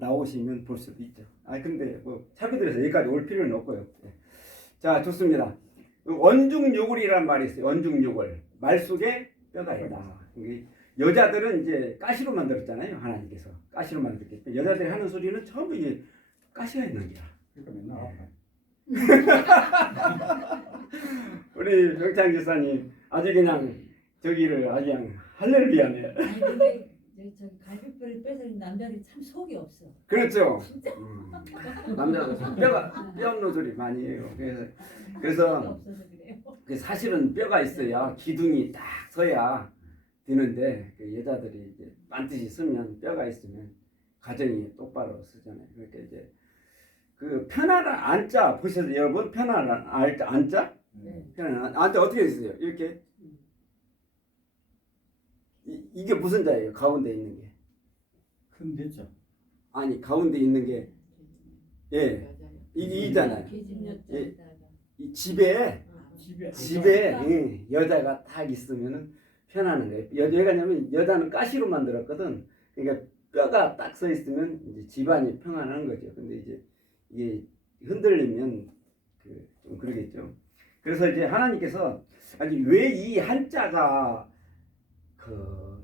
나오시면 볼 수도 있죠. 근데 뭐 차별들에서 여기까지 올 필요는 없고요. 예. 자, 좋습니다. 원중요골이라는 말이 있어요. 원중요골. 말 속에 뼈가 있다. 여자들은 이제 가시로 만들었잖아요. 하나님께서 가시로 만들었기 때문에 여자들이 하는 소리는 전부 이게 가시가 있는 거야. 그러니까 맨날 우리 병창 지사님 아주 그냥 저기를 아주 그냥 할렐루야네. 아니 근데 저 갈비뼈를 빼서 남자들이 참 속이 없어. 그렇죠. 진짜. 남자들 뼈 없는 소리 많이 해요. 속이 그래서 없어서 그래요. 사실은 뼈가 있어야 기둥이 딱 서야 되는데 여자들이 이제 반드시 서면 뼈가 있으면 가정이 똑바로 서잖아요. 그러니까 이제 그 편안한 안자 보셨어요, 여러분? 편안한 안자? 네. 편안한 안자 어떻게 있어요? 이렇게 이게 무슨 자예요? 가운데 있는 게? 큰 데죠. 아니 가운데 있는 게 예, 이잖아요. 계집여자. 이 집에 집에 예, 여자가 딱 있으면은 편안한 거예요. 왜냐면 여자는 가시로 만들었거든. 그러니까 뼈가 딱 서 있으면 이제 집안이 평안한 거죠. 근데 이제 이게 흔들리면 좀 그러겠죠. 그래서 이제 하나님께서 아니 왜 이 한자가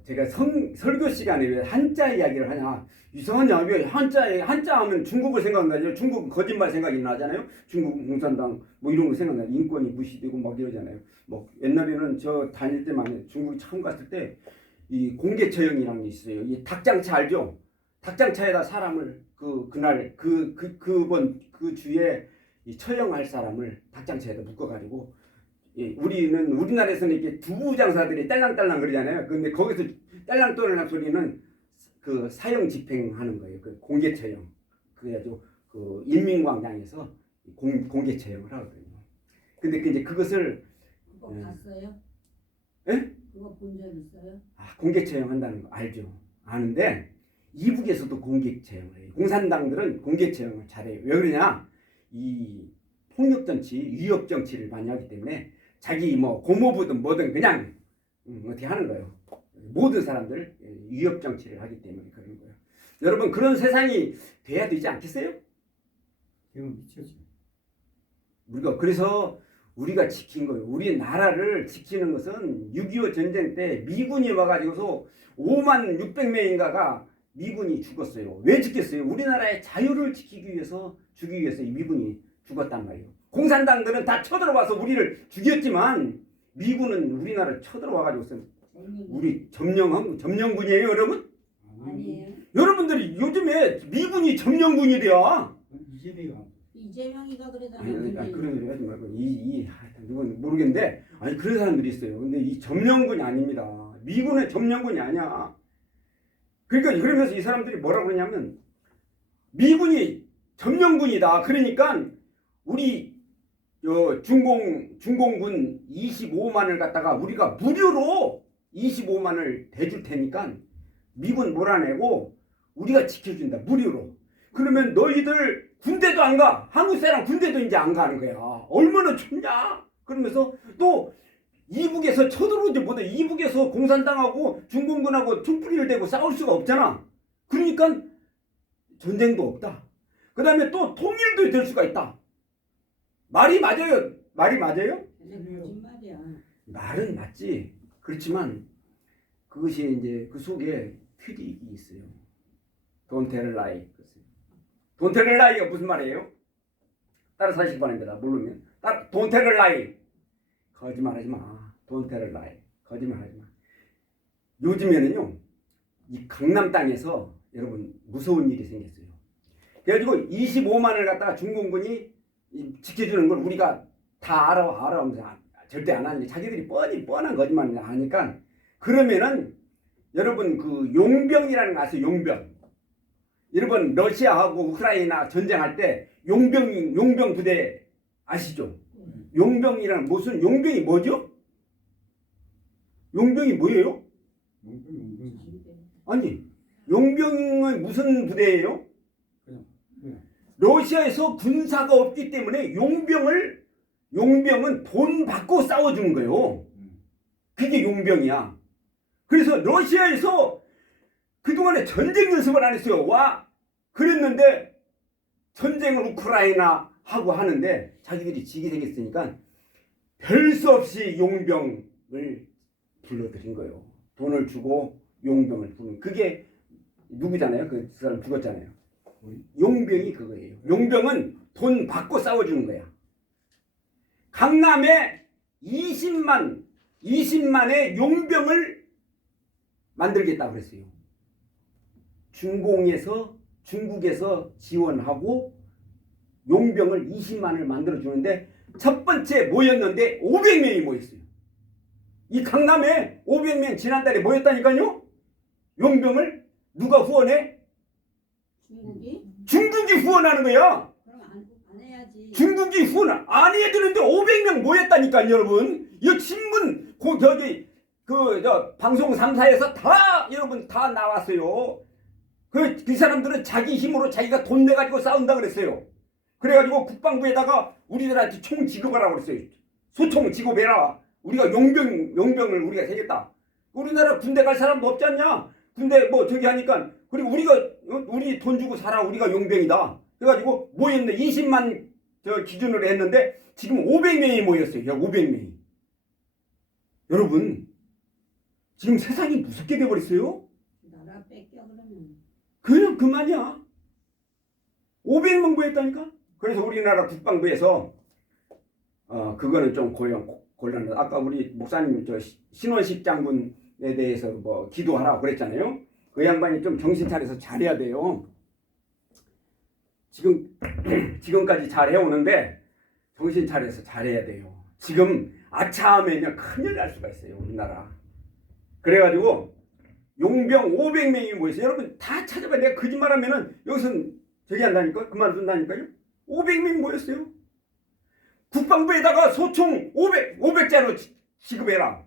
제가 설교 시간에 왜 한자 이야기를 하냐 이상하냐 왜 한자 하면 중국을 생각나죠. 중국은 거짓말 생각이 나잖아요. 중국 공산당 뭐 이런 거 생각나요. 인권이 무시되고 막 이러잖아요. 뭐 옛날에는 저 다닐 때만 중국 처음 갔을 때 이 공개 처형이라는 게 있어요. 이 닭장차 알죠? 닭장차에다 사람을 그날 그번 그 주에 이 처형할 사람을 닭장차에다 묶어가지고 예, 우리나라에서는 이렇게 두부 장사들이 딸랑딸랑 그러잖아요. 근데 거기서 딸랑딸랑 소리는 그 사형 집행하는 거예요. 그 공개 처형. 그래가지고 그 인민광장에서 공개 처형을 하거든요. 근데 이제 그것을 그거 봤어요? 예? 그거 본 적 있어요? 공개 처형한다는 거 알죠? 아는데 이북에서도 공개 처형을 해요. 공산당들은 공개 처형을 잘해요. 왜 그러냐? 이 폭력 정치, 위협 정치를 많이 하기 때문에 자기 뭐 고모부든 뭐든 그냥 어떻게 하는 거예요. 모든 사람들 위협 정치를 하기 때문에 그런 거예요. 여러분 그런 세상이 돼야 되지 않겠어요? 이건 미쳐지. 그래서 우리가 지킨 거예요. 우리 나라를 지키는 것은 6.25 전쟁 때 미군이 와가지고서 5만 600명인가가 미군이 죽었어요. 왜 죽겠어요? 우리나라의 자유를 지키기 위해서 주기 위해서 이 미군이 죽었단 말이에요. 공산당들은 다 쳐들어와서 우리를 죽였지만 미군은 우리나라를 쳐들어와가지고서 우리 점령군이에요, 여러분? 아니에요. 여러분들이 요즘에 미군이 점령군이래요. 이재명이가 그래서 아니 그런 소리 하지 말고 누군 모르겠는데 아니 그런 사람들이 있어요. 근데 이 점령군이 아닙니다. 미군은 점령군이 아니야. 그러니까 그러면서 이 사람들이 뭐라고 그러냐면 미군이 점령군이다. 그러니까 우리 중공군 25만을 갖다가 우리가 무료로 25만을 대줄 테니까 미군 몰아내고 우리가 지켜준다. 무료로. 그러면 너희들 군대도 안 가. 한국 사람 군대도 이제 안 가는 거야. 얼마나 좋냐. 그러면서 또 이북에서 쳐들어오지 못해. 이북에서 공산당하고 중공군하고 총뿌리를 대고 싸울 수가 없잖아. 그러니까 전쟁도 없다. 그 다음에 또 통일도 될 수가 있다. 말이 맞아요? 말이 맞아요? 거짓말이야. 말은 맞지. 그렇지만 그것이 이제 그 속에 트릭이 있어요. Don't tell lie. Don't tell lie가 무슨 말이에요? 따라서 하시기 바랍니다. 모르면 Don't tell lie. 거짓말하지 마. Don't tell lie. 거짓말하지 마. 요즘에는요, 이 강남 땅에서 여러분 무서운 일이 생겼어요. 그래가지고 25만을 갖다가 중공군이 지켜주는 걸 우리가 다 알아오면서 절대 안 하는데 자기들이 뻔한 거짓말을 하니까 그러면은 여러분 그 용병이라는 거 아세요? 용병. 여러분 러시아하고 우크라이나 전쟁할 때 용병 부대 아시죠? 용병이란 무슨 용병이 뭐죠? 용병이 뭐예요? 아니 용병은 무슨 부대예요? 러시아에서 군사가 없기 때문에 용병은 돈 받고 싸워주는 거예요. 그게 용병이야. 그래서 러시아에서 그동안에 전쟁 연습을 안 했어요. 그랬는데 전쟁을 우크라이나 하고 하는데 자기들이 지게 생겼으니까 별 수 없이 용병을 불러들인 거예요. 돈을 주고 용병을 부르는 그게 누구잖아요? 그 사람 죽었잖아요. 용병이 그거예요. 용병은 돈 받고 싸워주는 거야. 강남에 20만의 용병을 만들겠다고 그랬어요. 중국에서 지원하고 용병을 20만을 만들어주는데 첫 번째 모였는데 500명이 모였어요. 이 강남에 500명 지난달에 모였다니까요. 용병을 누가 후원해? 중국이 후원하는 거야. 그럼 안 해야지. 중국이 후원 안 해야 되는데 500명 모였다니까 여러분. 이 신문 방송 3사에서 다 여러분 다 나왔어요. 그 사람들은 자기 힘으로 자기가 돈 내가지고 싸운다 그랬어요. 그래가지고 국방부에다가 우리들한테 총 지급하라고 그랬어요. 소총 지급해라. 우리가 용병을 우리가 세겠다. 우리나라 군대 갈 사람도 없지 않냐? 군대 뭐 저기 하니까 그리고 우리 돈 주고 살아. 우리가 용병이다. 그래가지고 모였는데 20만 기준으로 했는데 지금 500명이 모였어요. 500명이. 여러분 지금 세상이 무섭게 돼버렸어요. 나라 뺏겨 그러면. 그냥 그만이야. 500명 모였다니까. 그래서 우리나라 국방부에서 그거는 좀 곤란하다. 아까 우리 목사님 신원식 장군에 대해서 뭐 기도하라고 그랬잖아요. 그 양반이 좀 정신 차려서 잘해야 돼요. 지금까지 잘 해오는데 정신 차려서 잘해야 돼요. 지금 아차하면 큰일 날 수가 있어요. 우리나라. 그래가지고 용병 500명이 모였어요. 여러분 다 찾아봐. 내가 거짓말하면은 여기서는 저기 한다니까. 그만둔다니까요. 500명 모였어요. 국방부에다가 소총 500자로 지급해라.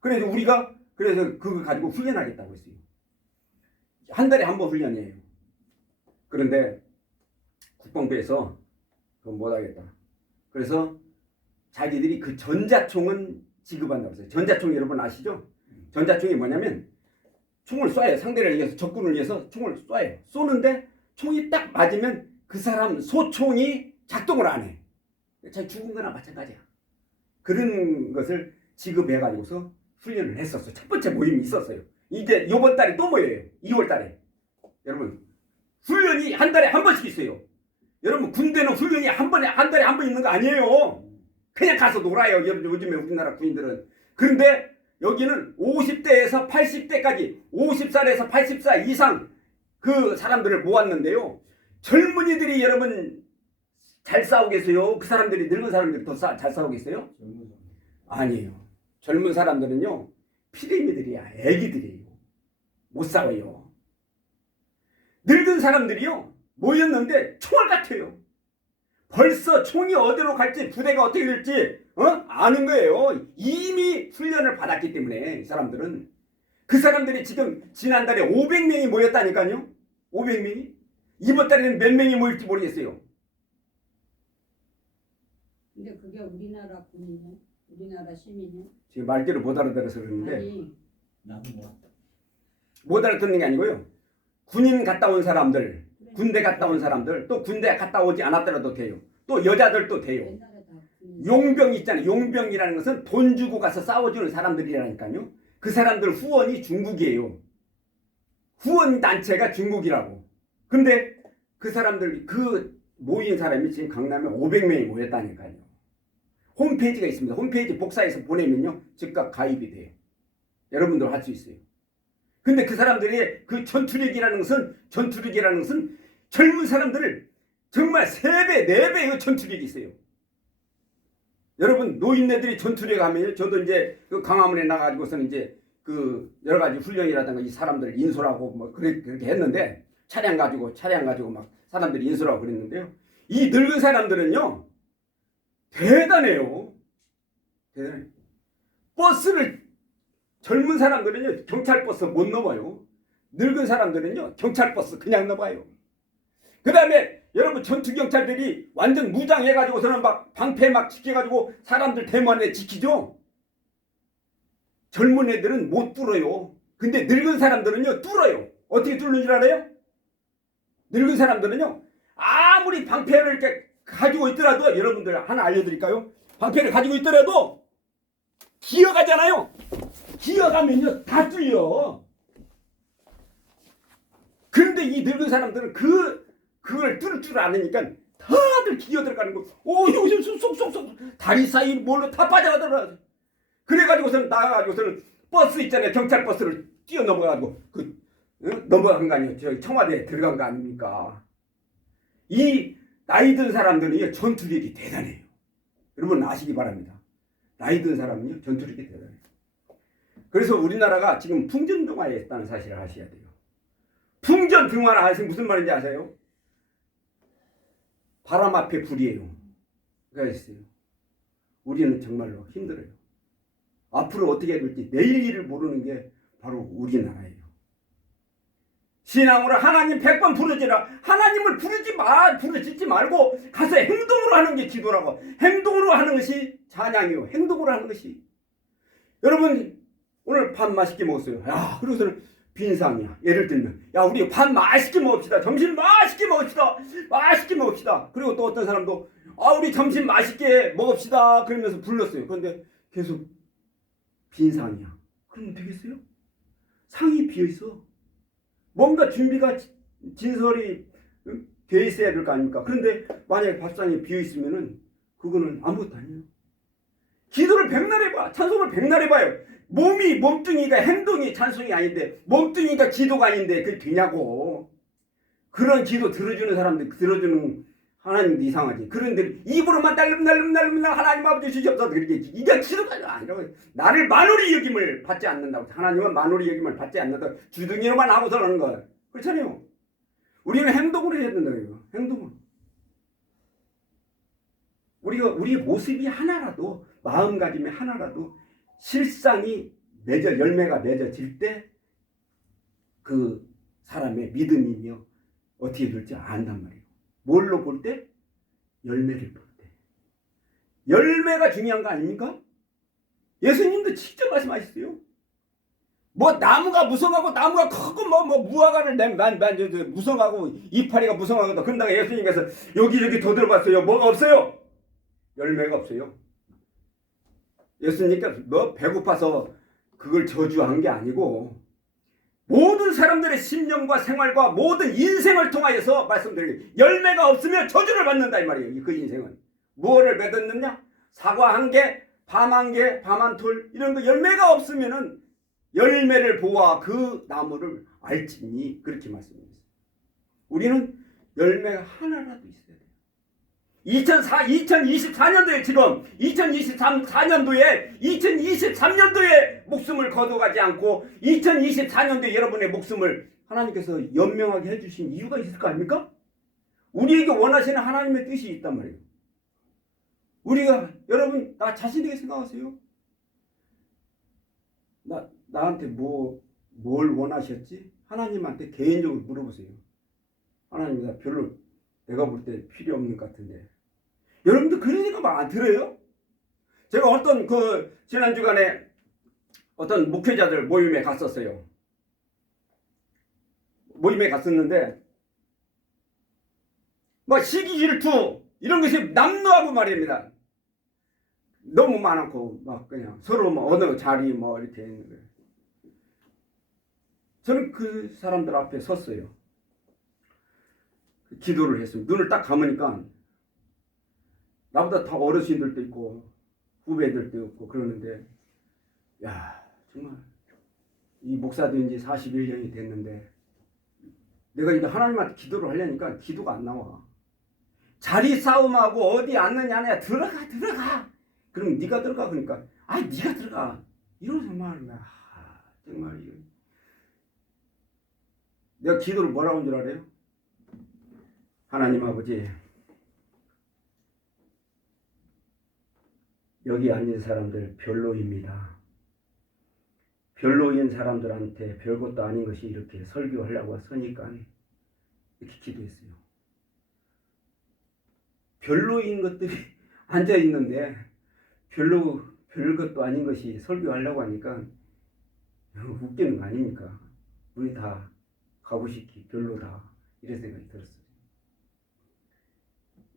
그래서 우리가 그거 가지고 훈련하겠다고 했어요. 한 달에 한 번 훈련이에요. 그런데 국방부에서 그건 못하겠다. 그래서 자기들이 그 전자총은 지급한다고 했어요. 전자총 여러분 아시죠? 전자총이 뭐냐면 총을 쏴요. 상대를 위해서 적군을 위해서 총을 쏴요. 쏘는데 총이 딱 맞으면 그 사람 소총이 작동을 안 해. 자기 죽은 거나 마찬가지야. 그런 것을 지급해가지고서 훈련을 했었어요. 첫 번째 모임이 있었어요. 이제 이번 달에 또 모여요. 2월 달에. 여러분 훈련이 한 달에 한 번씩 있어요. 여러분 군대는 훈련이 한 달에 한 번 있는 거 아니에요. 그냥 가서 놀아요. 요즘에 우리나라 군인들은. 그런데 여기는 50대에서 80대까지 50살에서 80살 이상 그 사람들을 모았는데요. 젊은이들이 여러분 잘 싸우겠어요? 그 사람들이 늙은 사람들이 더 잘 싸우겠어요? 아니에요. 젊은 사람들은요 피레미들이야. 애기들이에요. 못 싸워요. 늙은 사람들이요 모였는데 총알 같아요. 벌써 총이 어디로 갈지 부대가 어떻게 될지 아는 거예요. 이미 훈련을 받았기 때문에 이 사람들은. 그 사람들이 지금 지난달에 500명이 모였다니까요. 500명이. 이번 달에는 몇 명이 모일지 모르겠어요. 근데 그게 우리나라 군이냐? 우리나라 시민이냐? 지금 말귀를 못 알아들어서 그러는데 아니 나도 뭐 못 알아듣는 게 아니고요. 군인 갔다 온 사람들, 군대 갔다 온 사람들, 또 군대 갔다 오지 않았더라도 돼요. 또 여자들도 돼요. 옛날에 다 군인. 용병 있잖아요. 용병이라는 것은 돈 주고 가서 싸워주는 사람들이라니까요. 그 사람들 후원이 중국이에요. 후원 단체가 중국이라고. 근데 그 사람들 그 모인 사람이 지금 강남에 500명이 모였다니까요. 홈페이지가 있습니다. 홈페이지 복사해서 보내면요 즉각 가입이 돼요. 여러분들 할 수 있어요. 근데 그 사람들이 그 전투력이라는 것은 젊은 사람들을 정말 3배, 4배의 전투력이 있어요. 여러분 노인네들이 전투력 하면요. 저도 이제 그 강화문에 나가지고서는 이제 그 여러 가지 훈련이라든가 이 사람들을 인솔하고 뭐 그렇게 했는데 차량 가지고 막 사람들이 인솔하고 그랬는데요. 이 늙은 사람들은요 대단해요. 대단해요. 버스를 젊은 사람들은요 경찰버스 못 넘어요. 늙은 사람들은요 경찰버스 그냥 넘어요. 그 다음에 여러분 전투경찰들이 완전 무장해가지고서는 막 방패 막 지켜가지고 사람들 대문에 지키죠. 젊은 애들은 못 뚫어요. 근데 늙은 사람들은요 뚫어요. 어떻게 뚫는 줄 알아요? 늙은 사람들은요, 아무리 방패를 이렇게 가지고 있더라도, 여러분들 하나 알려드릴까요? 방패를 가지고 있더라도 기어가잖아요. 기어가면요 다 뚫려. 그런데 이 늙은 사람들은 그걸 뚫을 줄 아니니까 다들 기어 들어가는 거. 오, 여기서 쏙쏙쏙 다리 사이 뭘로 다 빠져가더라. 그래가지고서는 나가가지고서는 버스 있잖아요. 경찰 버스를 뛰어 넘어가지고 넘어간 거 아니에요. 저희 청와대에 들어간 거 아닙니까? 이 나이 든 사람들은 전투력이 대단해요. 여러분 아시기 바랍니다. 나이 든 사람은요 전투력이 대단해요. 그래서 우리나라가 지금 풍전등화에 있다는 사실을 아셔야 돼요. 풍전등화라 하시면 무슨 말인지 아세요? 바람 앞에 불이에요. 그러니까 우리는 정말로 힘들어요. 앞으로 어떻게 될지 내일 일을 모르는 게 바로 우리나라예요. 신앙으로 하나님 100번 부르지라. 하나님을 부르짖지 말고 가서 행동으로 하는 게 기도라고. 행동으로 하는 것이 찬양이요. 행동으로 하는 것이. 여러분 오늘 밥 맛있게 먹었어요. 야, 그러고서는 빈상이야. 예를 들면 야, 우리 밥 맛있게 먹읍시다. 점심 맛있게 먹읍시다. 맛있게 먹읍시다. 그리고 또 어떤 사람도 우리 점심 맛있게 먹읍시다. 그러면서 불렀어요. 그런데 계속 빈상이야. 그러면 되겠어요? 상이 비어있어. 뭔가 준비가 진설이 돼 있어야 될 거 아닙니까? 그런데 만약에 밥상이 비어있으면은 그거는 아무것도 아니에요. 기도를 백날 해봐. 찬송을 백날 해봐요. 몸뚱이가 행동이 찬송이 아닌데, 몸뚱이가 기도가 아닌데 그게 되냐고. 그런 기도 들어주는 사람들, 들어주는 하나님도 이상하지. 그런데 입으로만 날름날름 하나님 아버지 주시옵소서 그렇게 이게 기도가 아니라고. 나를 만홀히 여김을 받지 않는다고. 하나님은 만홀히 여김을 받지 않는다. 주둥이로만 하고서 하는 거예요. 그렇잖아요. 우리는 행동으로 해야 된다고요. 행동으로. 우리 모습이 하나라도, 마음가짐이 하나라도 실상이 열매가 맺어질 때 그 사람의 믿음이며 어떻게 될지 안단 말이에요. 뭘로 볼 때? 열매를 볼 때. 열매가 중요한 거 아닙니까? 예수님도 직접 말씀하셨어요. 뭐 나무가 무성하고 나무가 크고 뭐 무화과를 무성하고 이파리가 무성하고 그런다고 예수님께서 여기저기 도드려봤어요. 뭐가 없어요? 열매가 없어요. 예수님께서 너 배고파서 그걸 저주한 게 아니고 모든 사람들의 심령과 생활과 모든 인생을 통하여서 말씀드리기 열매가 없으면 저주를 받는다 이 말이에요. 그 인생은 무엇을 맺었느냐? 사과 한 개, 밤 한 개, 밤 한 톨 이런 거 열매가 없으면은 열매를 보아 그 나무를 알지니 그렇게 말씀드렸어요. 우리는 열매가 하나라도 있어야 돼요. 2024년도에 지금 2023년도에 목숨을 거둬가지 않고 2024년도에 여러분의 목숨을 하나님께서 연명하게 해주신 이유가 있을 거 아닙니까? 우리에게 원하시는 하나님의 뜻이 있단 말이에요. 우리가 여러분 나 자신에게 생각하세요. 나한테 뭘 원하셨지? 하나님한테 개인적으로 물어보세요. 하나님 나 별로 내가 볼 때 필요 없는 것 같은데. 여러분들 그런 생각 안 들어요? 제가 어떤 지난 주간에 어떤 목회자들 모임에 갔었어요. 모임에 갔었는데 시기 질투 이런 것이 남루하고 말입니다. 너무 많고 그냥 서로 어느 자리 이렇게 있는 거예요. 저는 그 사람들 앞에 섰어요. 기도를 했어요. 눈을 딱 감으니까 나보다 더 어르신들도 있고 후배들도 있고 그러는데 야 정말 이 목사 된 지 41년이 됐는데 내가 이거 하나님한테 기도를 하려니까 기도가 안 나와. 자리 싸움하고 어디 앉느냐 들어가 그럼 네가 들어가 그러니까 네가 들어가 이런 정말 이거 내가 기도를 뭐라고 한 줄 알아요? 하나님 아버지 여기 앉은 사람들 별로입니다. 별로인 사람들한테 별것도 아닌 것이 이렇게 설교하려고 서니까 이렇게 기도했어요. 별로인 것들이 앉아있는데 별것도 아닌 것이 설교하려고 하니까 웃기는 거 아닙니까? 우리 다 가고 싶기 별로다. 이런 생각이 들었어요.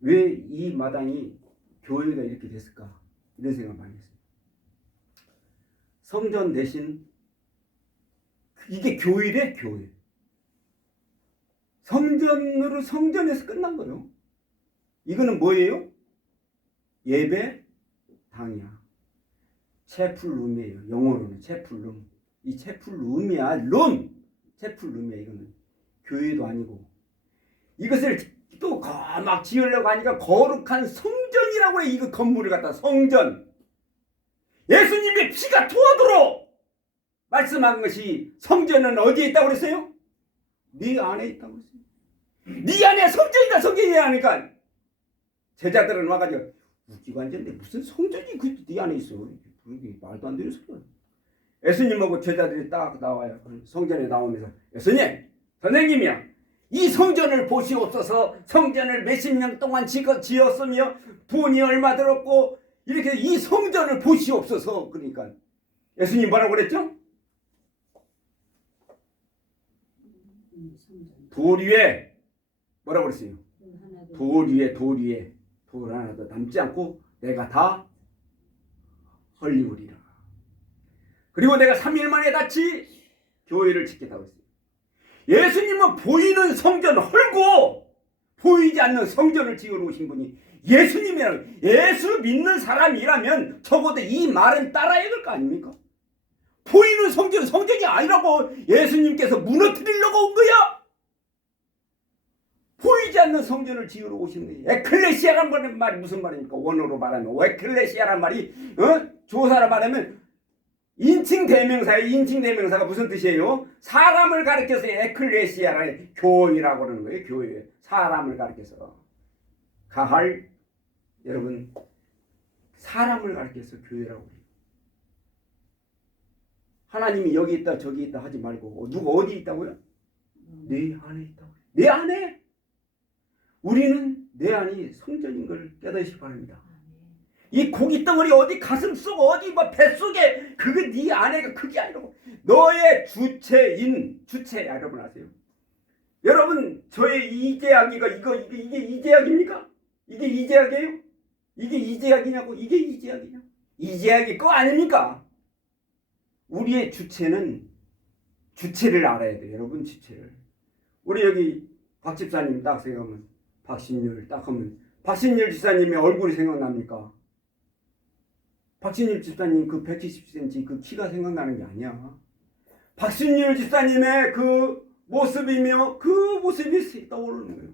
왜 이 마당이 교회가 이렇게 됐을까? 이런 생각 많이 했어요. 성전 대신 이게 교회래, 교회. 성전에서 끝난 거예요. 이거는 뭐예요? 예배당이야. 체풀룸이에요. 영어로는 체풀룸. 이 체풀룸이야. 체풀룸이야. 이거는 교회도 아니고. 이것을 또 막 지으려고 하니까 거룩한 성전이라고 해. 이거 건물을 갖다 성전. 예수님의 피가 토하도록 말씀한 것이 성전은 어디에 있다고 그랬어요? 네 안에 있다고 그랬어요. 네 안에 성전이다, 성전이야 하니까 제자들은 와가지고 웃기고 앉았는데 무슨 성전이 네 안에 있어. 그게 말도 안 되는 소리야. 예수님하고 제자들이 딱 나와요. 성전에 나오면서 예수님, 선생님이야. 이 성전을 보시옵소서. 성전을 몇십 년 동안 지었으며 돈이 얼마 들었고 이렇게 이 성전을 보시옵소서. 그러니까 예수님 뭐라고 그랬죠? 돌 위에 뭐라고 그랬어요? 돌 위에 돌 하나도 남지 않고 내가 다 헐리우리라. 그리고 내가 3일 만에 다시 교회를 짓겠다고 했어요. 예수님은 보이는 성전 헐고 보이지 않는 성전을 지으러 오신 분이 예수님이라고. 예수 믿는 사람이라면 적어도 이 말은 따라야 될 거 아닙니까? 보이는 성전은 성전이 아니라고 예수님께서 무너뜨리려고 온 거야. 보이지 않는 성전을 지으러 오신 거예요. 에클레시아란 말이 무슨 말입니까? 원어로 말하면 에클레시아란 말이 조사로 말하면 인칭 대명사예요. 인칭 대명사가 무슨 뜻이에요? 사람을 가리켜서 에클레시아라 교회라고 그러는 거예요. 교회. 사람을 가리켜서. 가할 여러분 사람을 가리켜서 교회라고 해요. 하나님이 여기 있다 저기 있다 하지 말고 누가 어디 있다고요? 내 안에 있다고요. 내 안에. 우리는 내 안이 성전인 걸 깨닫으시기 바랍니다. 이 고기 덩어리 어디 가슴속 어디 뭐 뱃속에 그거 네 안에가 그게 아니라고. 너의 주체 여러분 아세요? 여러분 저의 이제야기가 이게 이제야기입니까? 이게 이제야기예요? 이게 이제야기냐고. 이게 이제야기냐? 이제야기 거 아닙니까? 우리의 주체는 주체를 알아야 돼요. 여러분 주체를. 우리 여기 박 집사님 딱 생각하면 박신율 딱 하면 박신율 집사님의 얼굴이 생각납니까? 박신율 집사님 그 170cm 그 키가 생각나는 게 아니야. 박신율 집사님의 그 모습이며 그 모습이 떠오르는 거예요.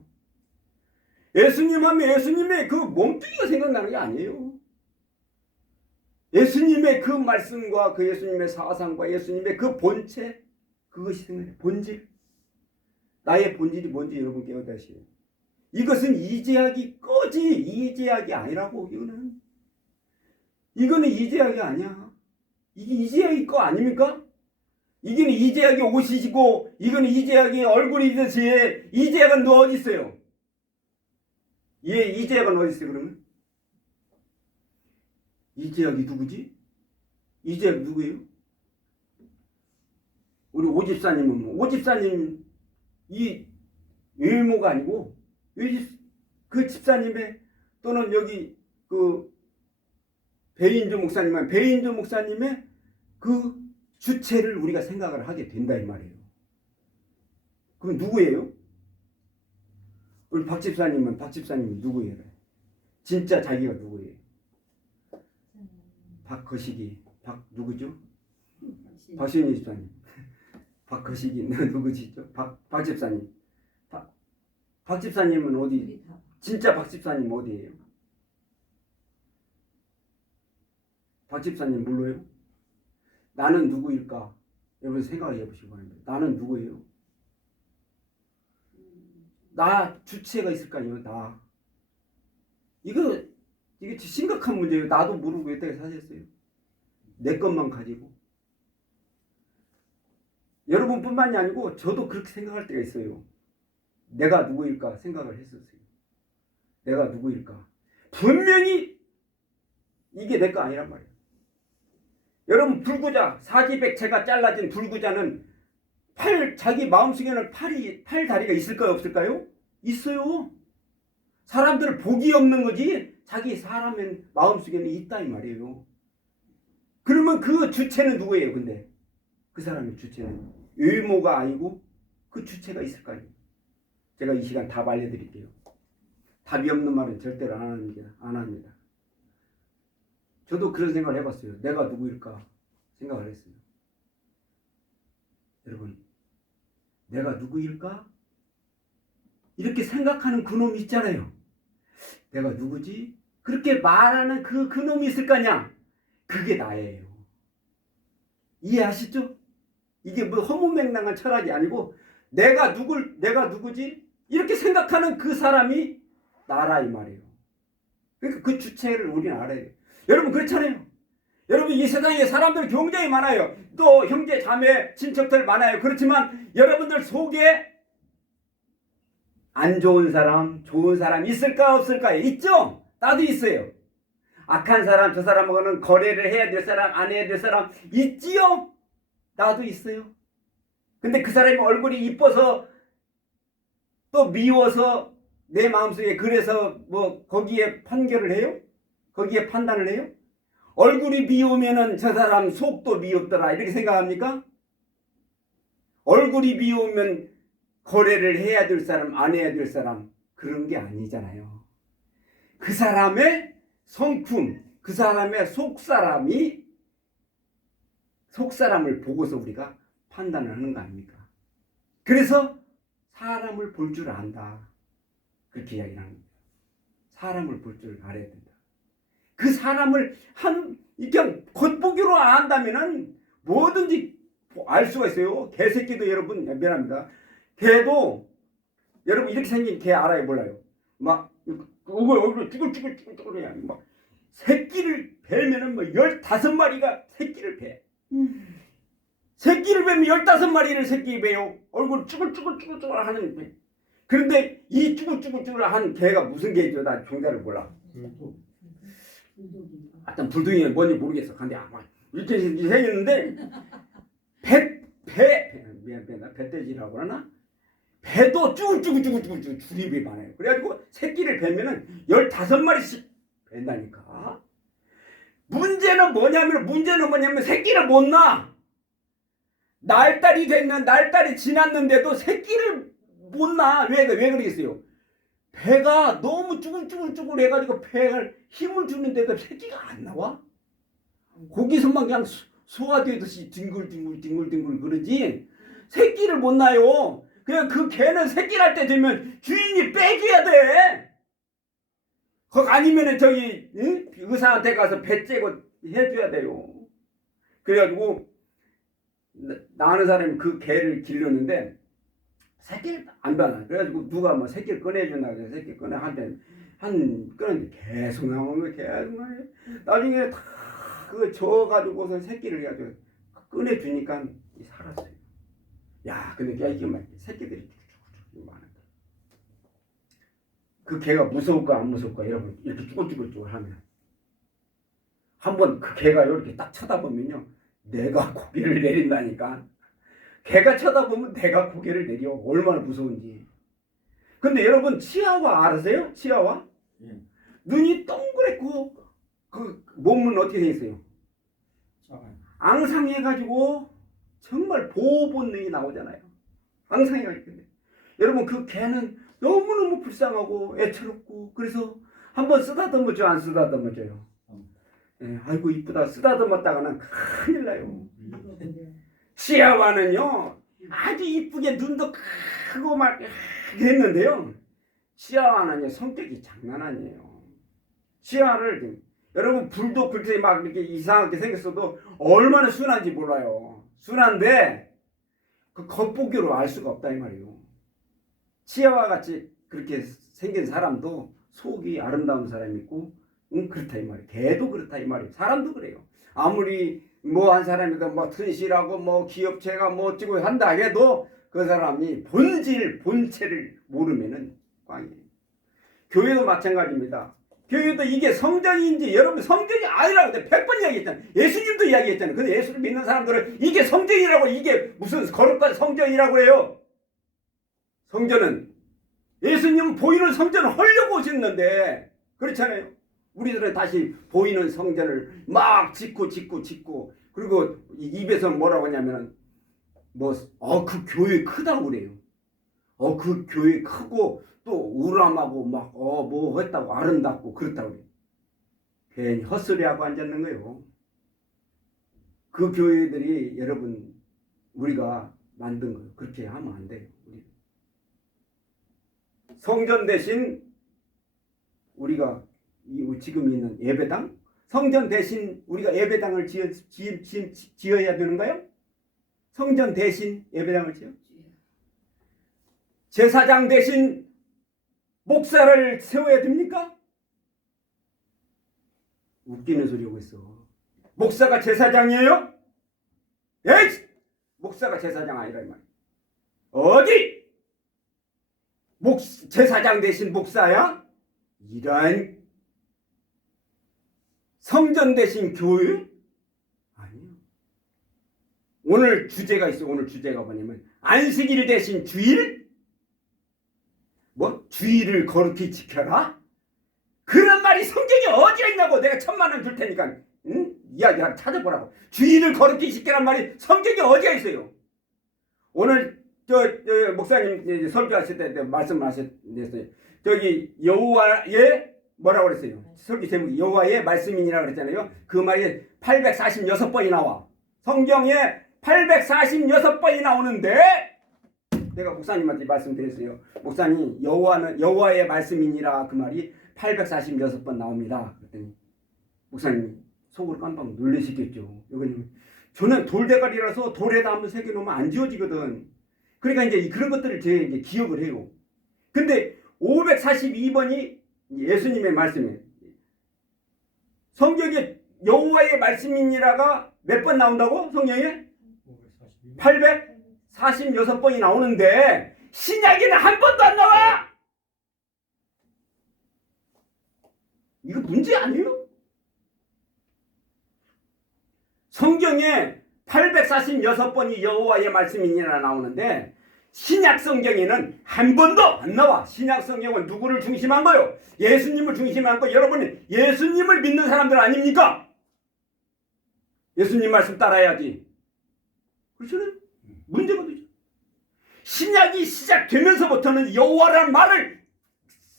예수님 하면 예수님의 그 몸뚱이가 생각나는 게 아니에요. 예수님의 그 말씀과 그 예수님의 사상과 예수님의 그 본체 그것이 생각나요. 본질. 나의 본질이 뭔지 여러분 깨닫으세요. 이것은 이제야기 거지 이제야기 아니라고. 이거는 이제야기 아니야. 이게 이제야기 거 아닙니까? 이게는 이제야기 옷이시고 이거는 이제야기 얼굴이듯이. 이제야가 너 어디 있어요? 얘 이제야가 어디 있어요? 그러면 이제야기 누구지? 이제야기 누구예요? 우리 오집사님은 뭐 오집사님 이 외모가 아니고 그 집사님의 또는 여기 그 배인주 목사님의 그 주체를 우리가 생각을 하게 된다 이 말이에요. 그럼 누구예요? 우리 박 집사님이 누구예요? 진짜 자기가 누구예요? 박거식이 누구죠? 박신희 집사님. 박거식이 누구시죠? 박 집사님. 박 집사님은 어디? 진짜 박 집사님 어디예요? 박 집사님 몰라요? 나는 누구일까? 여러분 생각해 보시기 바랍니다. 나는 누구예요? 나 주체가 있을까요? 나. 이게 심각한 문제예요. 나도 모르고 여태까지 사셨어요. 내 것만 가지고. 여러분뿐만이 아니고 저도 그렇게 생각할 때가 있어요. 내가 누구일까 생각을 했었어요. 내가 누구일까? 분명히 이게 내 거 아니란 말이에요. 여러분 불구자 사지백체가 잘라진 불구자는 자기 마음속에는 팔 다리가 있을까요, 없을까요? 있어요. 사람들 복이 없는 거지 자기 사람의 마음속에는 있다 이 말이에요. 그러면 그 주체는 누구예요? 근데 그 사람의 주체는 외모가 아니고 그 주체가 있을 거 아니에요. 제가 이 시간 답 알려드릴게요. 답이 없는 말은 절대로 안 합니다. 저도 그런 생각을 해봤어요. 내가 누구일까 생각을 했어요. 여러분, 내가 누구일까? 이렇게 생각하는 그놈이 있잖아요. 내가 누구지? 그렇게 말하는 그놈이 있을 거 아니야? 그게 나예요. 이해하시죠? 이게 뭐 허무맹랑한 철학이 아니고 내가 누구지? 이렇게 생각하는 그 사람이 나라 이 말이에요. 그러니까 그 주체를 우리는 알아야 돼요. 여러분 그렇잖아요. 여러분 이 세상에 사람들 굉장히 많아요. 또 형제 자매 친척들 많아요. 그렇지만 여러분들 속에 안 좋은 사람 좋은 사람 있을까 없을까요? 있죠? 나도 있어요. 악한 사람 저 사람하고는 거래를 해야 될 사람 안 해야 될 사람 있지요? 나도 있어요. 근데 그 사람이 얼굴이 이뻐서 또 미워서 내 마음속에 그래서 뭐 거기에 판결을 해요? 거기에 판단을 해요? 얼굴이 미우면은 저 사람 속도 미웠더라 이렇게 생각합니까? 얼굴이 미우면 거래를 해야 될 사람 안 해야 될 사람 그런 게 아니잖아요. 그 사람의 성품 그 사람의 속사람을 보고서 우리가 판단을 하는 거 아닙니까? 그래서 사람을 볼 줄 안다 그렇게 이야기를 합니다. 사람을 볼 줄 알아야 된다. 그 사람을 그냥 겉보기로 안다면은 뭐든지 알 수가 있어요. 개새끼도 여러분 미안합니다. 개도 여러분 이렇게 생긴 개 알아요 몰라요? 막 얼굴 쭈글쭈글 해야 막 새끼를 베면은 뭐 15마리가 새끼를 배. 새끼를 베면 15마리를 새끼 베요. 얼굴 쭈글쭈글 하는 배. 그런데 이 쭈글쭈글 한 개가 무슨 개죠? 나 종자를 몰라. 하여튼 불둥이 뭔지 모르겠어. 근데 아마 이렇게 생겼는데 미안 배돼지라고 그러나? 배도 쭈글쭈글 줄입이 많아요. 그래가지고 새끼를 베면은 15마리씩 벤다니까. 문제는 뭐냐면 새끼를 못 낳아. 날달이 지났는데도 새끼를 못 낳아. 왜 그러겠어요? 배가 너무 쭈글쭈글 해가지고 배를 힘을 주는데도 새끼가 안 나와? 거기서만 그냥 소화되듯이 뒹굴 그러지 새끼를 못 낳아요. 그냥 그 개는 새끼를 할 때 되면 주인이 빼줘야 돼. 아니면은 의사한테 가서 배 째고 해줘야 돼요. 그래가지고 나는 사람이 그 개를 기르는데 새끼를 안 받아. 그래가지고 누가 뭐 새끼를 꺼내준다 그래서 새끼 꺼내는데 계속 나오는 거야. 계속 나와요. 나중에 다 그거 져가지고서 새끼를 해가지고 꺼내주니까 살았어요. 야, 근데 이게 막 새끼들이 많아. 그 개가 무서울까 안 무서울까 여러분 이렇게 쭈글쭈글 하면 한번 그 개가 이렇게 딱 쳐다보면요 내가 고개를 내린다니까. 개가 쳐다보면 내가 고개를 내려. 얼마나 무서운지. 근데 여러분 치아와 알으세요? 치아와? 예. 눈이 동그랗고 그 몸은 어떻게 돼 있어요? 작아요. 앙상해가지고 정말 보호 본능이 나오잖아요. 앙상해가지고. 여러분 그 개는 너무너무 불쌍하고 애처롭고 그래서 한번 쓰다듬어줘 안 쓰다듬어줘요? 예, 아이고 이쁘다 쓰다듬었다가는 큰일 나요. 치아와는요 아주 이쁘게 눈도 크고 막 했는데요 치아와는요 성격이 장난 아니에요. 치아를 여러분 불도 그렇게 막 이렇게 이상하게 생겼어도 얼마나 순한지 몰라요. 순한데 그 겉보기로 알 수가 없다 이 말이에요. 치아와 같이 그렇게 생긴 사람도 속이 아름다운 사람이 있고 그렇다 이 말이에요. 개도 그렇다 이 말이에요. 사람도 그래요. 아무리 뭐 한 사람이도 뭐 튼실하고 뭐 기업체가 뭐 어찌고 한다 해도 그 사람이 본체를 모르면은 꽝이에요. 교회도 마찬가지입니다. 교회도 이게 성전인지 여러분 성전이 아니라고 내가 100번 이야기했잖아요. 예수님도 이야기했잖아요. 근데 예수를 믿는 사람들은 이게 성전이라고 이게 무슨 거룩한 성전이라고 그래요. 성전은 예수님은 보이는 성전을 하려고 오셨는데 그렇잖아요. 우리들은 다시 보이는 성전을 막 짓고 그리고 입에서 뭐라고 하냐면 그 교회 크다고 그래요. 그 교회 크고 또 우람하고 막 뭐 했다고 아름답고 그렇다고 그래요. 괜히 헛소리하고 앉았는 거예요. 그 교회들이 여러분 우리가 만든 거예요. 그렇게 하면 안 돼요. 성전 대신 우리가 지금 있는 예배당, 성전 대신 우리가 예배당을 지어야 되는가요? 성전 대신 예배당을 지어? 제사장 대신 목사를 세워야 됩니까? 웃기는 소리 하고 있어. 목사가 제사장이에요? 예? 목사가 제사장 아니라 이 말이야. 어디? 제사장 대신 목사야? 이런 성전 대신 교회? 아니요. 오늘 주제가 있어요. 오늘 주제가 뭐냐면 안식일 대신 주일? 주일을 거룩히 지켜라? 그런 말이 성경에 어디가 있냐고. 내가 1000만 원 줄 테니까 이야기 찾아보라고. 주일을 거룩히 지켜란 말이 성경에 어디가 있어요? 오늘 목사님 설교하실 때 말씀하셨어요. 저기 여호와의 뭐라고 그랬어요? 설교 제목이 여호와의 말씀이니라 그랬잖아요. 그 말이 846번이 나와. 성경에 846번이 나오는데 내가 목사님한테 말씀드렸어요. 목사님 여호와의 말씀이니라 그 말이 846번 나옵니다. 그랬더니 목사님이 속으로 깜빡 놀라시겠죠. 저는 돌대가리라서 돌에다 한번 새겨놓으면 안 지워지거든. 그러니까 이제 그런 것들을 제가 이제 기억을 해요. 근데 542번이 예수님의 말씀이에요. 성경에 여호와의 말씀이니라가 몇 번 나온다고? 성경에? 846번이 나오는데 신약에는 한 번도 안 나와! 이거 문제 아니에요? 성경에 846번이 여호와의 말씀이니라 나오는데 신약 성경에는 한 번도 안 나와. 신약 성경은 누구를 중심한 거요? 예수님을 중심한 거. 여러분은 예수님을 믿는 사람들 아닙니까? 예수님 말씀 따라야지. 그렇잖아요? 문제가 되죠. 신약이 시작되면서부터는 여호와라는 말을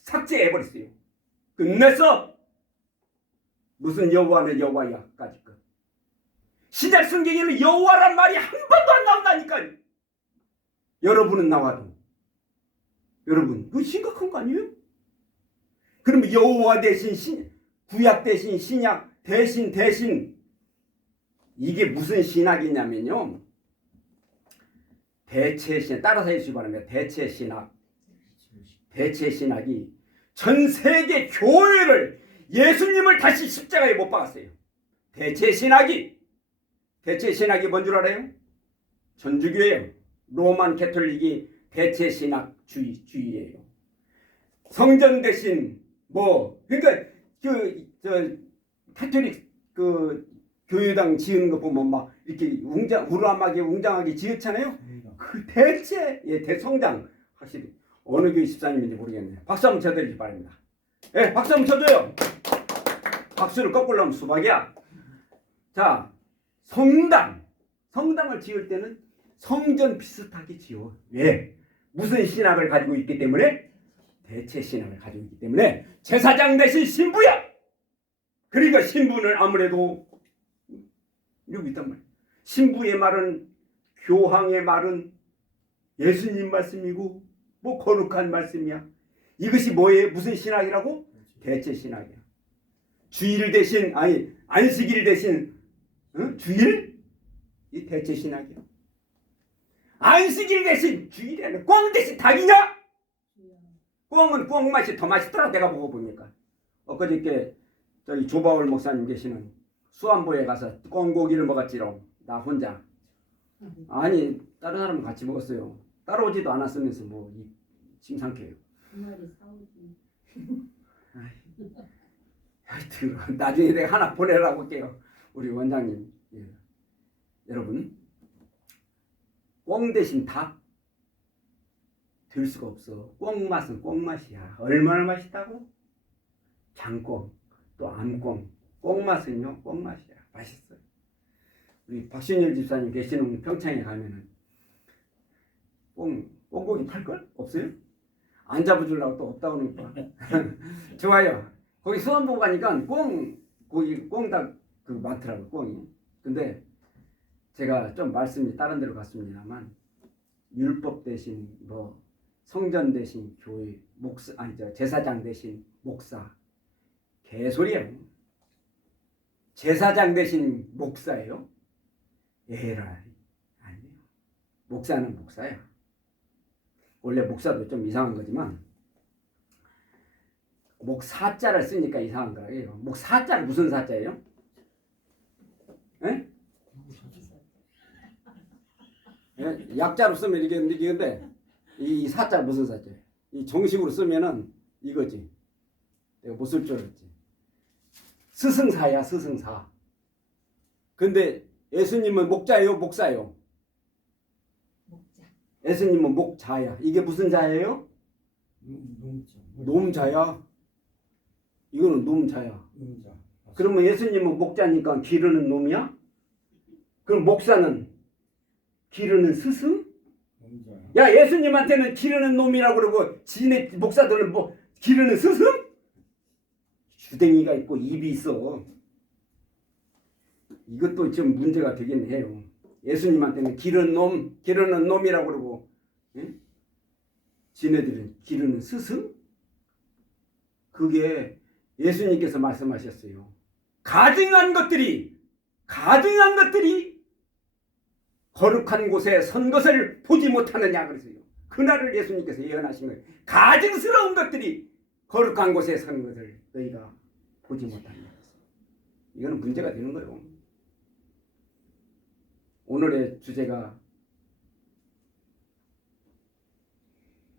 삭제해버렸어요. 끝내서 무슨 여호와는 여호와야까지 것. 신약 성경에는 여호와란 말이 한 번도 안 나온다니까요. 여러분은 나와도. 여러분 이거 심각한 거 아니에요? 그러면 여호와 대신 구약 대신 신약 대신 이게 무슨 신학이냐면요. 대체신학 따라서 해주시기 바랍니다. 대체신학이 전 세계 교회를 예수님을 다시 십자가에 못 박았어요. 대체신학이 뭔 줄 알아요? 전주교예요. 로만 캐톨릭이 대체신학주의예요. 성전 대신 그러니까 캐톨릭 교회당 지은 거 보면 막 이렇게 우람하게 웅장하게 지었잖아요. 그 대성당 확실히 어느 교회 집사님인지 모르겠네요. 박수 한번 쳐드리기 바랍니다. 예, 박수 한번 쳐줘요. 박수를 거꾸로 하면 수박이야. 자, 성당을 지을 때는 성전 비슷하게 지어. 왜? 무슨 신학을 가지고 있기 때문에? 대체 신학을 가지고 있기 때문에 제사장 대신 신부야. 그러니까 신부는 아무래도 여기 있단 말이야. 신부의 말은 교황의 말은 예수님 말씀이고 거룩한 말씀이야. 이것이 뭐예요? 무슨 신학이라고? 대체 신학이야. 주일 대신 안식일 대신 주일? 이 대체 신학이야. 안식일 대신 주일에는 꿩 대신 닭이냐? 꿩은 꿩 맛이 더 맛있더라. 내가 먹어보니까. 엊그저께 저기 조바울 목사님 계시는 수안보에 가서 꿩고기를 먹었지롱. 나 혼자. 아니 다른 사람은 같이 먹었어요. 따라오지도 않았으면서 칭상해요. 그 말이 사오지. 하여튼 나중에 내가 하나 보내라고 할게요. 우리 원장님. 예. 여러분 꽁 대신 닭 될 수가 없어. 꽁 맛은 꽁 맛이야. 얼마나 맛있다고? 장꽁 또 암꽁. 꽁 맛은요 꽁 맛이야. 맛있어요. 우리 박신열 집사님 계시는 평창에 가면은 꽁고기 팔걸? 없어요? 안 잡아주려고 또 없다고 그러니까. 좋아요. 거기 수원보 가니까 고기 꽁닭 그 많더라고 꽁이. 근데 제가 좀 말씀이 다른 데로 갔습니다만 율법 대신 뭐 성전 대신 교회 목사 제사장 대신 목사 개소리예요. 제사장 대신 목사예요? 에라이 아니에요. 목사는 목사야. 원래 목사도 좀 이상한 거지만 목사자를 쓰니까 이상한 거예요. 목사자는 무슨 사자예요? 예? 예? 약자로 쓰면 이게 이 사자 무슨 사자예요? 이 정식으로 쓰면은 이거지. 내가 못 쓸 줄 알았지. 스승사야 스승사. 근데 예수님은 목자예요 목사예요? 목자. 예수님은 목자야. 이게 무슨 자예요? 놈자야. 이거는 놈자야. 놈자. 그러면 예수님은 목자니까 기르는 놈이야? 그럼 목사는 기르는 스승? 놈자. 야 예수님한테는 기르는 놈이라고 그러고 지네 목사들은 뭐 기르는 스승? 주댕이가 있고 입이 있어. 이것도 좀 문제가 되긴 해요. 예수님한테는 기르는 놈이라고 그러고 응? 지네들은 기르는 스승? 그게 예수님께서 말씀하셨어요. 가증한 것들이 거룩한 곳에 선 것을 보지 못하느냐 그랬어요. 그날을 예수님께서 예언하신 거예요. 가증스러운 것들이 거룩한 곳에 선 것을 너희가 보지 못하느냐. 이거는 문제가 되는 거예요. 오늘의 주제가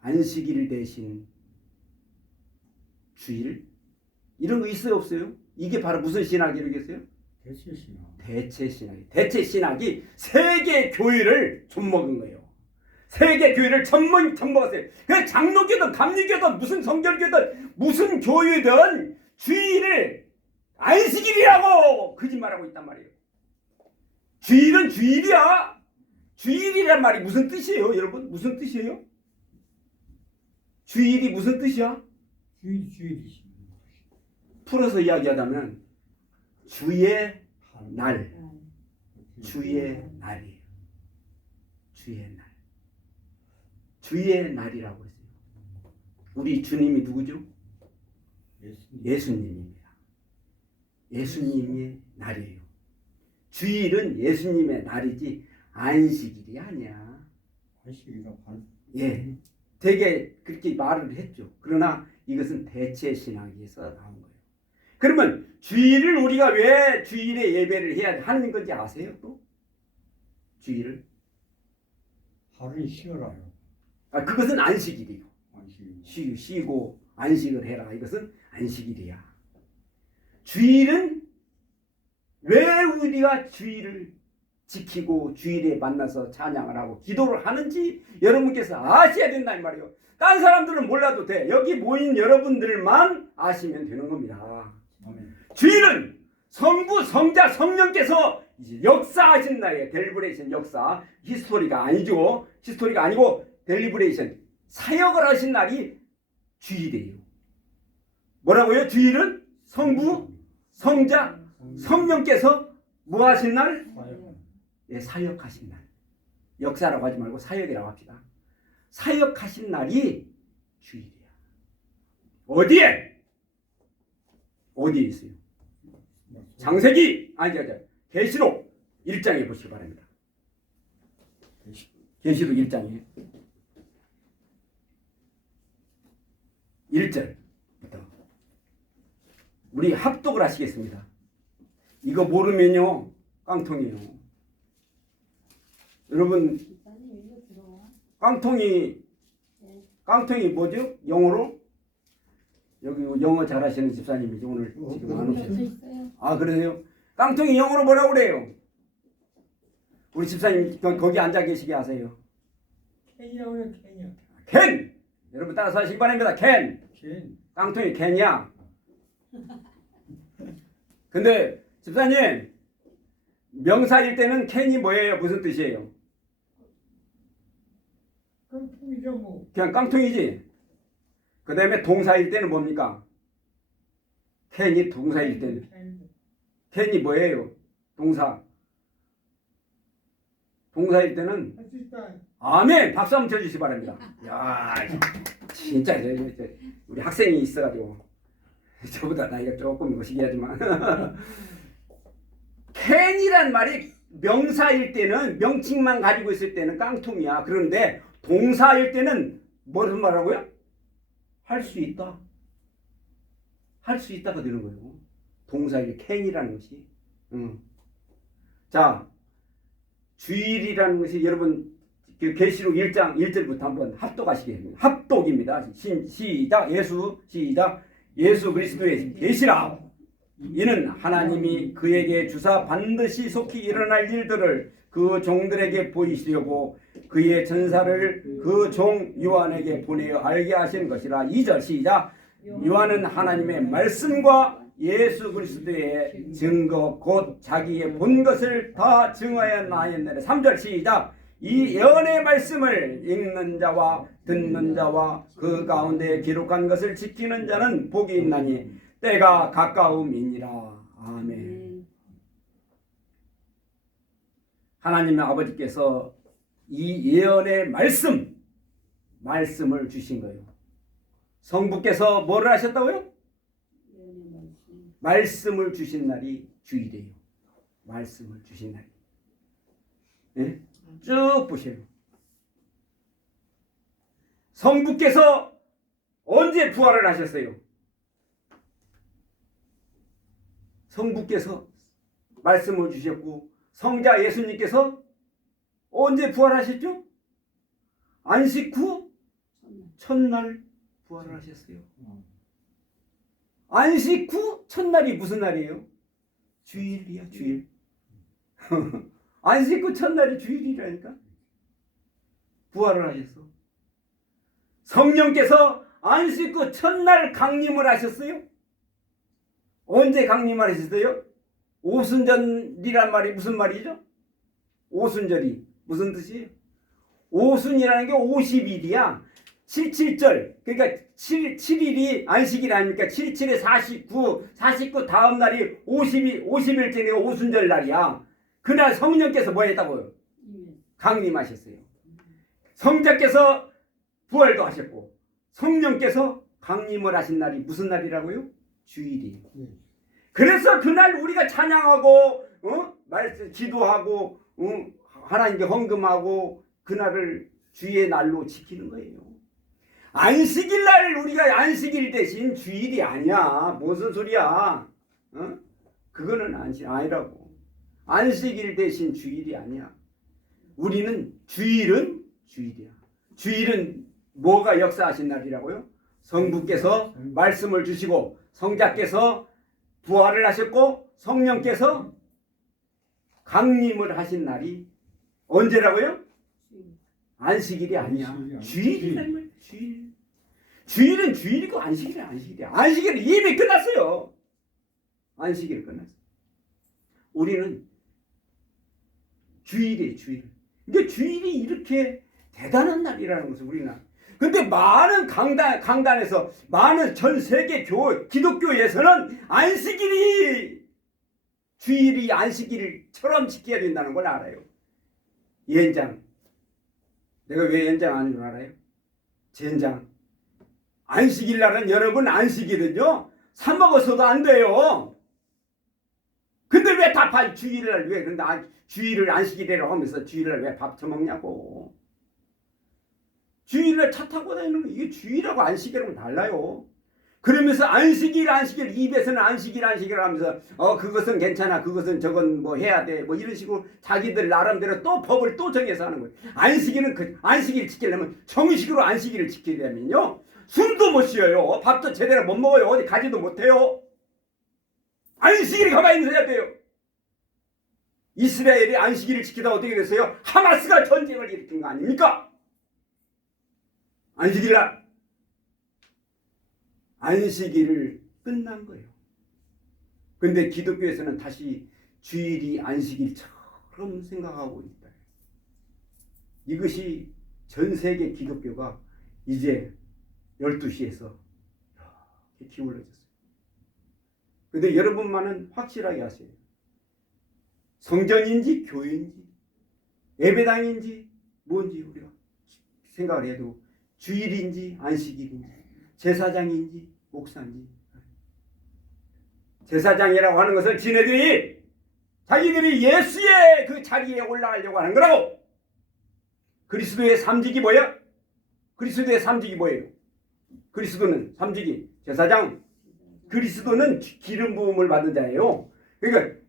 안식일 대신 주일? 이런 거 있어요 없어요? 이게 바로 무슨 신학이겠어요? 대체신학. 대체신학이 세계 교회를 좀먹은 거예요. 세계 교회를 접먹었어요. 그 장로교든 감리교든 무슨 성결교든 무슨 교회든 주일을 안식일이라고 거짓말하고 있단 말이에요. 주일은 주일이야. 주일이란 말이 무슨 뜻이에요 여러분? 무슨 뜻이에요? 주일이 무슨 뜻이야? 주일이시. 풀어서 이야기하자면 주의 날. 주의 날이에요. 주의 날. 주의 날이라고 했어요. 우리 주님이 누구죠? 예수님입니다. 예수님의 날이에요. 주일은 예수님의 날이지 안식일이 아니야. 안식이라고 하는. 예, 되게 그렇게 말을 했죠. 그러나 이것은 대체 신학에서 나온 거예요. 그러면 주일을 우리가 왜 주일에 예배를 해야 하는 건지 아세요? 또 주일을 하루는 쉬어라요. 그것은 안식일이에요. 안식일. 쉬고 안식을 해라. 이것은 안식일이야. 주일은 왜 우리가 주일을 지키고 주일에 만나서 찬양을 하고 기도를 하는지 여러분께서 아셔야 된다는 말이에요. 딴 사람들은 몰라도 돼. 여기 모인 여러분들만 아시면 되는 겁니다. 아멘. 주일은 성부, 성자, 성령께서 역사하신 날이에요. 델리브레이션 역사. 히스토리가 아니죠. 히스토리가 아니고 델리브레이션. 사역을 하신 날이 주일이에요. 뭐라고요? 주일은 성부, 성자, 성령께서 뭐 하신 날? 예, 사역하신 날. 역사라고 하지 말고 사역이라고 합시다. 사역하신 날이 주일이야. 어디에? 어디에 있어요? 장세기 계시록 1장에 보시기 바랍니다. 계시록 1장에 1절부터 우리 합독을 하시겠습니다. 이거 모르면요 깡통이에요. 여러분 깡통이 뭐죠? 영어로 여기 영어 잘하시는 집사님이지 오늘 지금 안 저 오셨어요. 있어요. 아 그러세요? 깡통이 영어로 뭐라고 그래요? 우리 집사님 거기 앉아 계시게 하세요. 케냐고요, 케냐. 캔! 여러분 따라서 하시기 바랍니다. 캔! 캔. 깡통이 캔이야. 근데 집사님 명사일 때는 캔이 뭐예요? 무슨 뜻이에요? 깡통이죠 뭐. 그냥 깡통이지. 그 다음에 동사일 때는 뭡니까? 캔이 동사일 때는 캔이 뭐예요? 동사. 동사일 때는 할수 있다. 아멘! 박수 한번 쳐주시기 바랍니다. 야, 진짜 우리 학생이 있어가지고 저보다 나이가 조금 거시기하지만 캔이란 말이 명사일 때는 명칭만 가지고 있을 때는 깡통이야. 그런데 동사일 때는 무슨 말하고요? 할 수 있다. 할 수 있다가 되는 거예요. 동사일 캔이라는 것이. 자, 주일이라는 것이 여러분 그 계시록 1장 1절부터 한번 합독하시겠습니다. 합독입니다. 시작. 시작. 예수 그리스도의 계시라. 이는 하나님이 그에게 주사 반드시 속히 일어날 일들을 그 종들에게 보이시려고 그의 전사를 그 종 요한에게 보내어 알게 하신 것이라. 2절 시작. 요한은 하나님의 말씀과 예수 그리스도의 증거 곧 자기의 본 것을 다 증하였나였느라. 3절 시작. 이 예언의 말씀을 읽는 자와 듣는 자와 그 가운데 기록한 것을 지키는 자는 복이 있나니 때가 가까움이니라. 아멘. 하나님의 아버지께서 이 예언의 말씀을 주신 거예요. 성부께서 뭐를 하셨다고요? 말씀을 주신 날이 주일이에요. 말씀을 주신 날이. 네? 쭉 보세요. 성부께서 언제 부활을 하셨어요? 성부께서 말씀을 주셨고 성자 예수님께서 언제 부활하셨죠? 안식 후 첫날 부활을 하셨어요. 안식 후 첫날이 무슨 날이에요? 주일이야, 주일. 안식 후 첫날이 주일이라니까. 부활을 하셨어. 성령께서 안식 후 첫날 강림을 하셨어요. 언제 강림을 하셨어요? 오순절이란 말이 무슨 말이죠? 오순절이 무슨 뜻이에요? 오순이라는 게 50일이야. 77절. 그러니까 7일이 안식일 아닙니까? 77에 49 다음 날이 50일째니까 오순절 날이야. 그날 성령께서 뭐 했다고요? 강림하셨어요. 성자께서 부활도 하셨고 성령께서 강림을 하신 날이 무슨 날이라고요? 주일이에요. 그래서 그날 우리가 찬양하고 기도하고 하나님께 헌금하고 그날을 주의 날로 지키는 거예요. 안식일 날 우리가 안식일 대신 주일이 아니야. 무슨 소리야? 그거는 안식 아니라고. 안식일 대신 주일이 아니야. 우리는 주일은 주일이야. 주일은 뭐가 역사하신 날이라고요? 성부께서 말씀을 주시고 성자께서 부활을 하셨고 성령께서 강림을 하신 날이 언제라고요? 안식일이 아니야. 주일이란 말. 주일. 주일은 주일이고 안식일은 안식일이야. 안식일은 이미 끝났어요. 안식일 끝났어. 우리는 주일이에요. 주일. 근데 주일이 이렇게 대단한 날이라는 것을 우리는. 근데 많은 강단에서 많은 전 세계 기독교에서는 주일이 안식일처럼 지켜야 된다는 걸 알아요. 연장. 내가 왜 연장하는 줄 알아요? 젠장. 안식일 날은 여러분 안식일은요 사 먹어서도 안 돼요. 근데 왜 다 주일날 왜 근데 주일을 안식일이라고 하면서 주일날 왜 밥 처먹냐고. 주일날 차 타고 다니는 거 이게 주일하고 안식일하고 달라요. 그러면서 안식일 입에서는 안식일 하면서 그것은 괜찮아 그것은 저건 뭐 해야 돼 뭐 이런 식으로 자기들 나름대로 또 법을 또 정해서 하는 거예요. 안식일은 안식일 지키려면 정식으로 안식일을 지키려면요 술도 숨도 못 쉬어요. 밥도 제대로 못 먹어요. 어디 가지도 못해요. 안식일이 가만히 있어야 돼요. 이스라엘이 안식일을 지키다 어떻게 됐어요? 하마스가 전쟁을 일으킨 거 아닙니까? 안식일날 안식일을 끝난 거예요. 근데 기독교에서는 다시 주일이 안식일처럼 생각하고 있다. 이것이 전 세계 기독교가 이제 12시에서 이렇게 기울어졌어요. 근데 여러분만은 확실하게 하세요. 성전인지 교회인지 예배당인지 뭔지 우리가 생각을 해도 주일인지 안식일인지 제사장인지 목사인지. 제사장이라고 하는 것은 자기들이 예수의 그 자리에 올라가려고 하는 거라고. 그리스도의 삼직이 뭐야? 그리스도의 삼직이 뭐예요? 그리스도는 삼직이 제사장, 그리스도는 기름 부음을 받은 자예요. 그러니까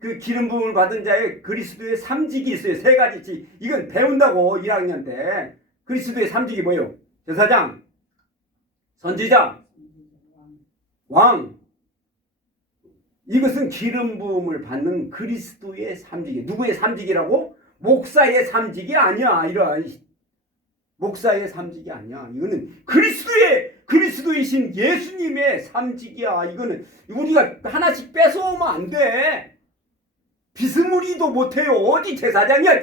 그 기름 부음을 받은 자의 그리스도의 삼직이 있어요. 세 가지지. 이건 배운다고 1학년 때. 그리스도의 삼직이 뭐예요? 제사장, 선지자, 왕. 이것은 기름 부음을 받는 그리스도의 삼직이에요. 누구의 삼직이라고? 목사의 삼직이 아니야. 이런 목사의 삼직이 아니야. 이거는 그리스도이신 예수님의 삼직이야. 이거는 우리가 하나씩 뺏어오면 안 돼. 비스무리도 못해요. 어디 제사장이야.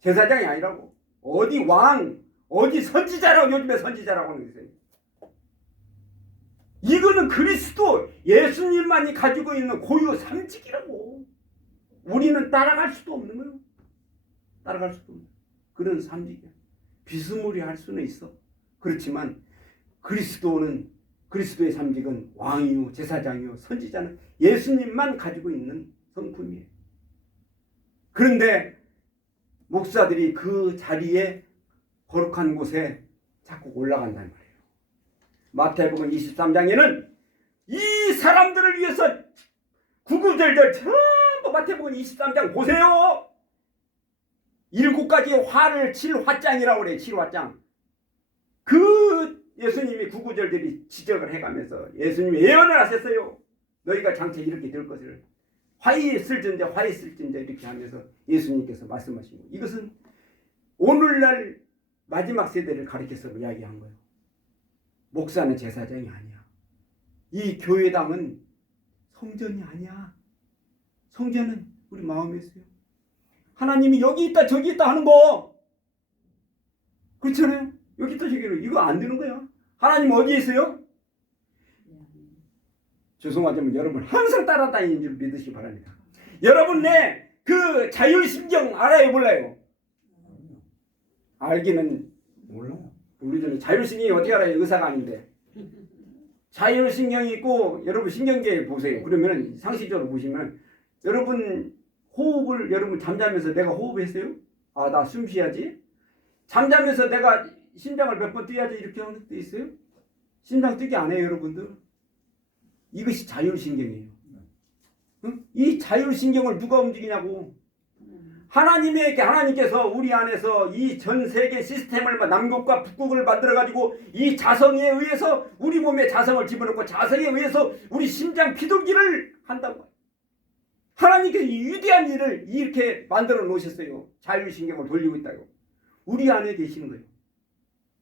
제사장이 아니라고. 어디 왕, 어디 선지자라고. 요즘에 선지자라고 하는 거예요. 이거는 그리스도 예수님만이 가지고 있는 고유 삼직이라고. 우리는 따라갈 수도 없는 거예요. 따라갈 수도 없는 그런 삼직이야. 비스무리할 수는 있어. 그렇지만 그리스도의 삼직은 왕이요 제사장이요 선지자는 예수님만 가지고 있는 성품이에요. 그런데 목사들이 그 자리에 거룩한 곳에 자꾸 올라간단 말이에요. 마태복음 23장에는 이 사람들을 위해서 구구절절 전부 마태복음 23장 보세요. 7가지 화를 칠 화장이라고 그래요. 7화장. 그 예수님이 구구절절이 지적을 해가면서 예수님이 예언을 하셨어요. 너희가 장차 이렇게 될 것을 화이 있을진저 이렇게 하면서 예수님께서 말씀하신 거예요. 이것은 오늘날 마지막 세대를 가리켜서 이야기한 거예요. 목사는 제사장이 아니야. 이 교회당은 성전이 아니야. 성전은 우리 마음에 있어요. 하나님이 여기 있다 저기 있다 하는 거 그렇잖아요. 여기 있다 저기 있다 이거 안 되는 거야. 하나님 어디에 있어요? 죄송하지만 여러분 항상 따라다니는 줄 믿으시기 바랍니다. 여러분 내 그 자율신경 알아요 몰라요? 알기는 몰라요. 우리들은 자율신경이 어떻게 알아요? 의사가 아닌데. 자율신경이 있고 여러분 신경계 보세요. 그러면 상식적으로 보시면 여러분 호흡을 여러분 잠자면서 내가 호흡했어요? 아, 나 숨 쉬어야지. 잠자면서 내가 심장을 몇 번 뛰어야지 이렇게 하는 것도 있어요? 심장 뛰기 안 해요, 여러분들. 이것이 자율신경이에요. 응? 이 자율신경을 누가 움직이냐고. 하나님께서 우리 안에서 이 전 세계 시스템을 남극과 북극을 만들어 가지고 이 자성에 의해서 우리 몸에 자성을 집어넣고 자성에 의해서 우리 심장 피돌기를 한다고. 하나님께서 이 위대한 일을 이렇게 만들어 놓으셨어요. 자율신경을 돌리고 있다고. 우리 안에 계시는 거예요.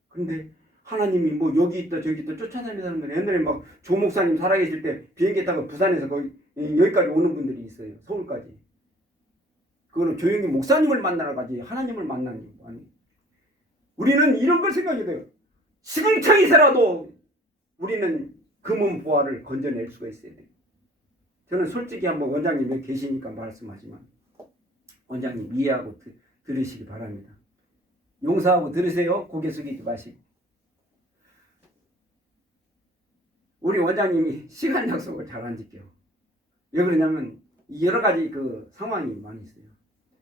그런데 하나님이 뭐 여기 있다 저기 있다 쫓아다니는 건 옛날에 막 조 목사님 살아계실 때 비행기 타고 부산에서 거의 여기까지 오는 분들이 있어요. 서울까지. 그거는 조용히 목사님을 만나러 가지 하나님을 만나는 거 아니에요. 우리는 이런 걸 생각해야 돼요. 시궁창에서라도 우리는 금은 보화를 건져낼 수가 있어야 돼요. 저는 솔직히 한번 원장님 여기 계시니까 말씀하지만 원장님 이해하고 들으시기 바랍니다. 용서하고 들으세요. 고개 숙이지 마시고. 우리 원장님이 시간 약속을 잘 안 지켜요. 왜 그러냐면 여러 가지 그 상황이 많이 있어요.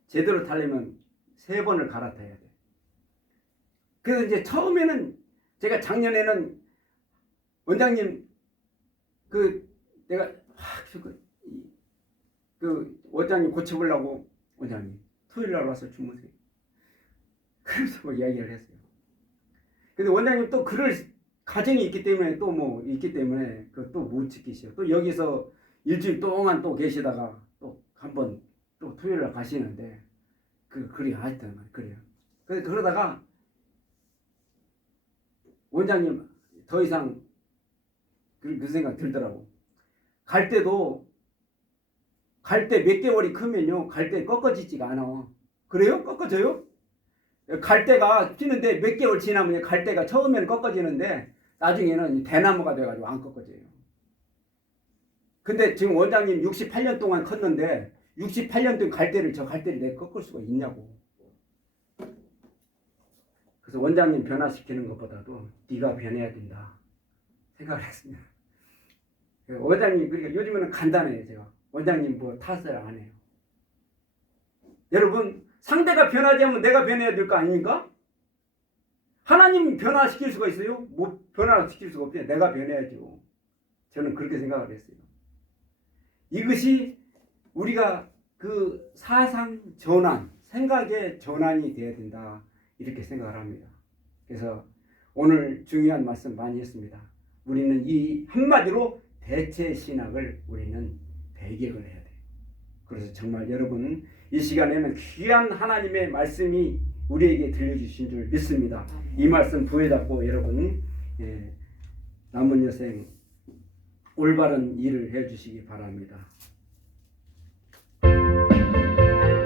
제대로 타려면 3번을 갈아타야 돼. 그래서 이제 처음에는 제가 작년에는 원장님 내가 원장님 고쳐보려고 원장님 토요일 날 와서 주무세요. 그래서 뭐 이야기를 했어요. 근데 원장님 또 그럴 가정이 있기 때문에 또 뭐 있기 때문에 그 또 못 지키셔. 또 여기서 일주일 동안 또 계시다가 또 한번 또 토요일에 가시는데 그리 하여튼 그래요. 그러다가 원장님 더 이상 그 생각 들더라고. 갈 때 몇 개월이 크면요 갈 때 꺾어지지가 않아. 그래요? 꺾어져요? 갈 때가 피는데 몇 개월 지나면 갈 때가 처음에는 꺾어지는데 나중에는 대나무가 돼가지고 안 꺾어져요. 근데 지금 원장님 68년 동안 컸는데 68년 동안 저 갈대를 내가 꺾을 수가 있냐고. 그래서 원장님 변화시키는 것보다도 네가 변해야 된다 생각을 했습니다. 원장님 그러니까 요즘에는 간단해요. 제가 원장님 뭐 탓을 안 해요. 여러분 상대가 변하지 않으면 내가 변해야 될 거 아닙니까? 하나님 변화시킬 수가 있어요? 못 변화시킬 수가 없죠. 내가 변해야죠. 저는 그렇게 생각을 했어요. 이것이 우리가 그 사상 전환, 생각의 전환이 되어야 된다 이렇게 생각을 합니다. 그래서 오늘 중요한 말씀 많이 했습니다. 우리는 이 한마디로 대체 신학을 우리는 배격을 해야 돼요. 그래서 정말 여러분 이 시간에는 귀한 하나님의 말씀이 우리에게 들려주신 줄 믿습니다. 이 말씀 부여잡고 여러분 남은 여생 올바른 일을 해주시기 바랍니다.